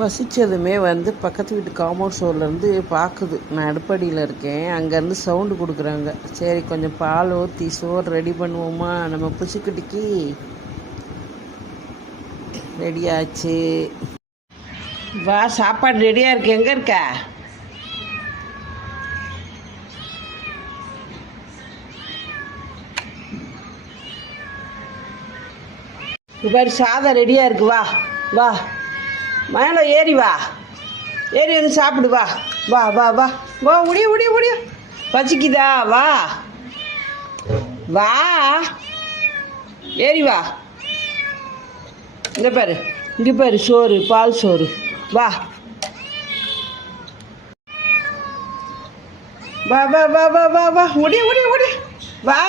பசிச்சதுமே பக்கத்து வீட்டு காம்பவுண்ட் ஸ்டோர்லேருந்து பார்க்குது. நான் அடுப்படியில் இருக்கேன். அங்கேருந்து சவுண்டு கொடுக்குறாங்க. சரி கொஞ்சம் பால் ஊற்றி சோறு ரெடி பண்ணுவோமா? நம்ம புசிக்குட்டிக்கு ரெடி ஆச்சு. வா, சாப்பாடு ரெடியாக இருக்கு. எங்கே இருக்க? இப்போ சாதம் ரெடியாக இருக்கு. வா வா, மேலே ஏறி வா, ஏறி வந்து சாப்பிடு. வா வா வா வா வா, முடிய பசிக்குதா? வா வா, ஏறி வா. இங்கே பாரு சோறு, பால் சோறு. வா வா வா வா வா வா வா, முடிய வா.